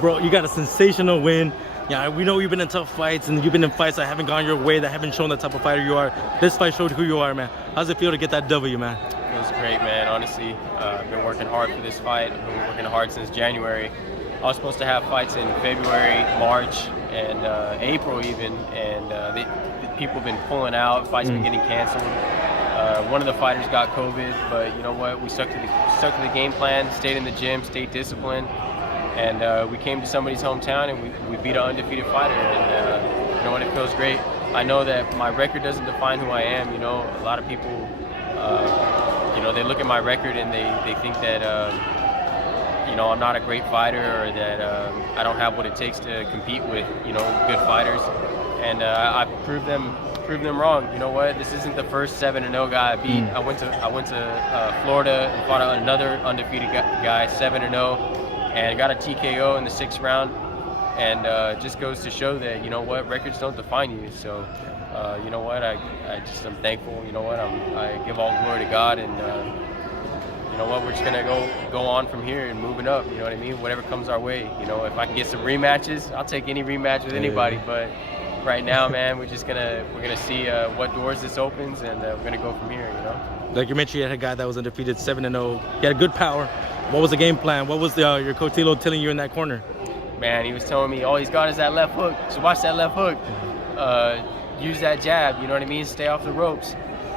bro, you got a sensational win. Yeah, we know you've been in tough fights, and you've been in fights that haven't gone your way, that haven't shown the type of fighter you are. This fight showed who you are, man. How's it feel to get that W, man? Feels great, man. Honestly, I've been working hard for this fight. I've been working hard since January. I was supposed to have fights in February, March, and April even, and the people have been pulling out. Fights been getting canceled. One of the fighters got COVID, but you know what? We stuck to the game plan, stayed in the gym, stayed disciplined, and we came to somebody's hometown and we beat an undefeated fighter. And you know what? It feels great. I know that my record doesn't define who I am. You know, a lot of people, you know, they look at my record and they think that you know, I'm not a great fighter, or that I don't have what it takes to compete with, you know, good fighters. And I proved them wrong. You know what? This isn't the first 7-0 guy I beat. I went to Florida and fought another undefeated guy, 7-0, and got a TKO in the 6th round. And just goes to show that, you know what, records don't define you. So, you know what? I'm thankful. You know what? I give all glory to God, and you know what? We're just gonna go on from here and moving up. You know what I mean? Whatever comes our way. You know, if I can get some rematches, I'll take any rematch with anybody. But right now, man, we're gonna see what doors this opens, and we're gonna go from here. You know. Like you mentioned, you had a guy that was undefeated, 7-0. He had a good power. What was the game plan? What was your coach Tito telling you in that corner? Man, he was telling me all he's got is that left hook. So watch that left hook. Use that jab. You know what I mean? Stay off the ropes.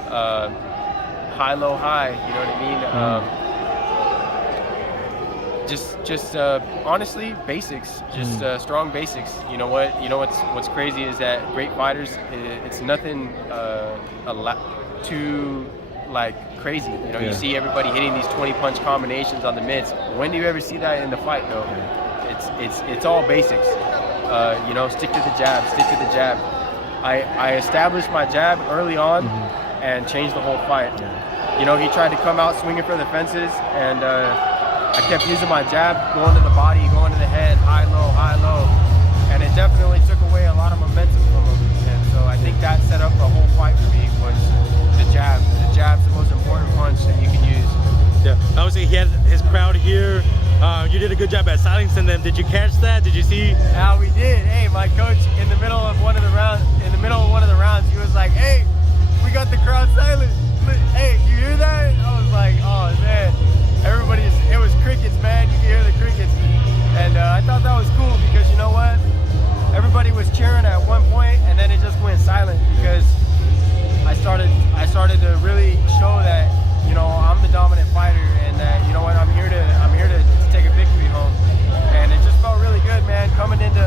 High, low, high. You know what I mean? Just honestly, basics. Just strong basics. You know what? You know what's crazy is that great fighters, it's nothing too like crazy. You know, you see everybody hitting these 20-punch combinations on the mitts. When do you ever see that in the fight, though? It's all basics. You know, stick to the jab. Stick to the jab. I established my jab early on and changed the whole fight. You know, he tried to come out swinging for the fences, and I kept using my jab, going to the body, going to the head, high, low, and it definitely took away a lot of momentum from him. And so I think that set up the whole fight for me was the jab. The jab's the most important punch that you can use. Yeah, obviously he had his crowd here. You did a good job at silencing them. Did you catch that? Did you see? Yeah, we did. Hey, my coach in the middle of one of the rounds, he was like, "Hey, we got the crowd silent. Hey, you hear that?" I was like, "Oh man, it was crickets, man. You can hear the crickets." And I thought that was cool because you know what? Everybody was cheering at one point, and then it just went silent because I started to really show that, you know, I'm the dominant fighter, and that, you know what, I'm here to take a victory home. And it just felt really good, man, coming into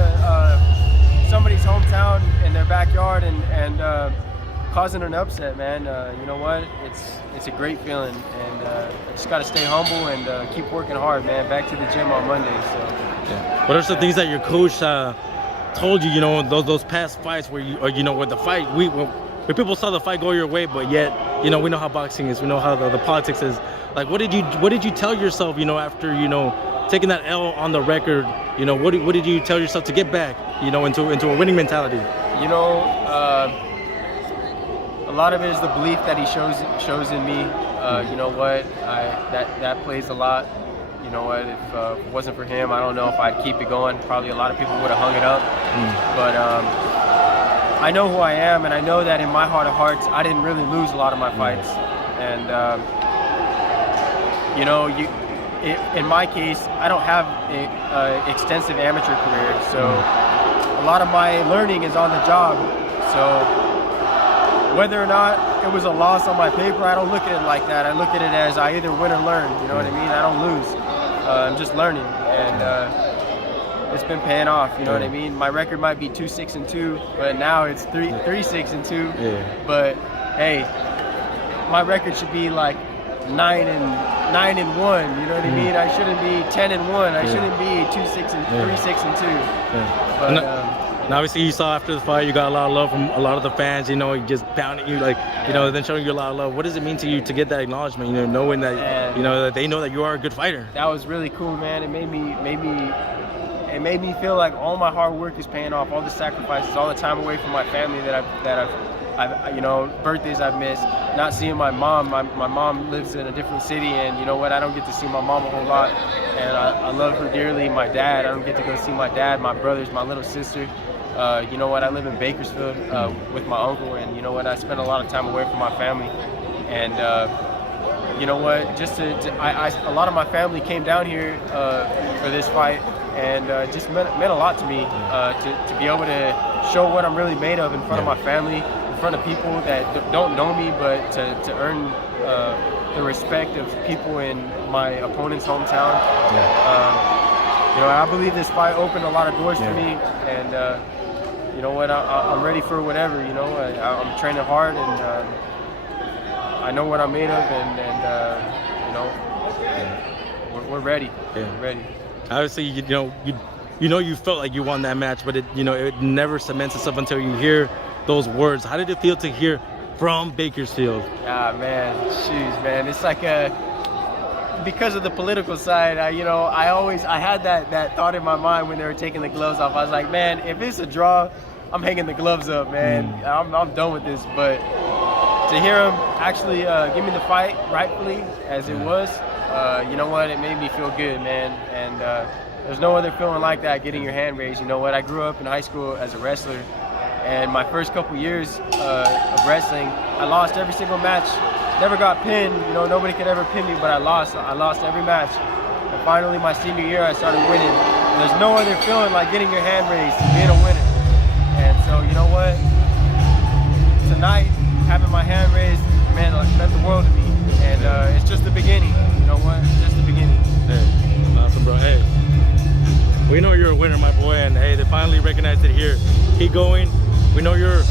somebody's hometown in their backyard and causing an upset, man. You know what, it's a great feeling, and I just got to stay humble and keep working hard, man. Back to the gym on Monday. So yeah. What are some things that your coach told you, you know, those past fights where where the fight, where people saw the fight go your way, but yet, you know, we know how boxing is, we know how the politics is. Like, what did you tell yourself, you know, after, you know, taking that L on the record, you know, what did you tell yourself to get back, you know, into a winning mentality? You know, a lot of it is the belief that he shows in me. You know what, that plays a lot. You know what, if it wasn't for him, I don't know if I'd keep it going. Probably a lot of people would have hung it up. But I know who I am, and I know that in my heart of hearts, I didn't really lose a lot of my fights. And you know, in my case, I don't have an extensive amateur career, so a lot of my learning is on the job. So whether or not it was a loss on my paper, I don't look at it like that. I look at it as I either win or learn. You know what I mean? I don't lose. I'm just learning, and it's been paying off. You know what I mean? My record might be 2-6-2, but now it's 3-6-2. Yeah. But hey, my record should be like 9-1. You know what I mean? I shouldn't be 10-1. I shouldn't be 3-6-2. Yeah. But now obviously you saw after the fight, you got a lot of love from a lot of the fans. You know, just pounding you, like, you know, then showing you a lot of love. What does it mean to you to get that acknowledgement? You know, knowing that you know that they know that you are a good fighter. That was really cool, man. It made me feel like all my hard work is paying off. All the sacrifices, all the time away from my family that I've you know, birthdays I've missed, not seeing my mom. My mom lives in a different city, and you know what? I don't get to see my mom a whole lot, and I love her dearly. My dad, I don't get to go see my dad, my brothers, my little sister. You know what? I live in Bakersfield with my uncle, and you know what? I spend a lot of time away from my family, and you know what? Just a lot of my family came down here for this fight, and just meant a lot to me to be able to show what I'm really made of in front of my family, in front of people that don't know me, but to earn the respect of people in my opponent's hometown. You know, I believe this fight opened a lot of doors for me, and you know what? I'm ready for whatever. You know, I'm training hard, and I know what I'm made of, and you know, we're ready. We're ready. Obviously, you know you felt like you won that match, but it never cements itself until you hear those words. How did it feel to hear from Bakersfield? Ah, man, shoes, man. It's like because of the political side, I had that thought in my mind when they were taking the gloves off. I was like, man, if it's a draw, I'm hanging the gloves up, man. I'm done with this. But to hear him actually give me the fight rightfully as it was, you know what? It made me feel good, man. And there's no other feeling like that, getting your hand raised. You know what? I grew up in high school as a wrestler, and my first couple years of wrestling, I lost every single match. Never got pinned. You know, nobody could ever pin me, but I lost every match. And finally, my senior year, I started winning. And there's no other feeling like getting your hand raised, being a winner. And so, you know what? Tonight, having my hand raised, man, it meant the world to me. And it's just the beginning. You know what? It's just the beginning. Hey, awesome, bro. Hey, we know you're a winner, my boy, and hey, they finally recognized it here. Keep going. We know you're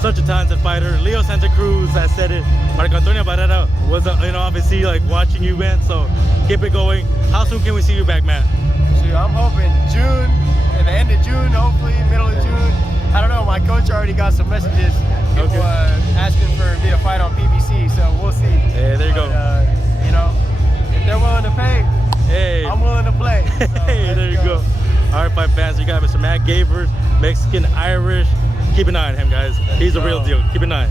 such a talented fighter. Leo Santa Cruz, I said it. Marco Antonio Barrera was, obviously like watching you, man. So keep it going. How soon can we see you back, man? Shoot, I'm hoping June, at the end of June, hopefully middle of June. I don't know. My coach already got some messages people, asking for me to fight on PBC, so we'll see. Hey, there you go. You know, if they're willing to pay, hey, I'm willing to play. So hey, there you go. All right, fight fans, you got Mr. Matt Gavers, Mexican, Irish. Keep an eye on him, guys. He's a real deal. Keep an eye.